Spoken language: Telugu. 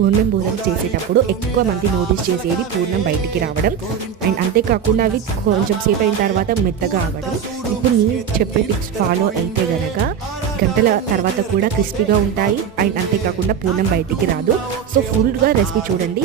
పూర్ణం బూరెలు చేసేటప్పుడు ఎక్కువ మంది నోటీస్ చేసేది పూర్ణం బయటికి రావడం అండ్ అంతేకాకుండా అవి కొంచెం సేపు అయిన తర్వాత మెత్తగా అవ్వడం. ఇప్పుడు నేను చెప్పే టిప్స్ ఫాలో అయితే గనక గంటల తర్వాత కూడా క్రిస్పీగా ఉంటాయి అండ్ అంతేకాకుండా పూర్ణం బయటికి రాదు. సో ఫుల్గా రెసిపీ చూడండి.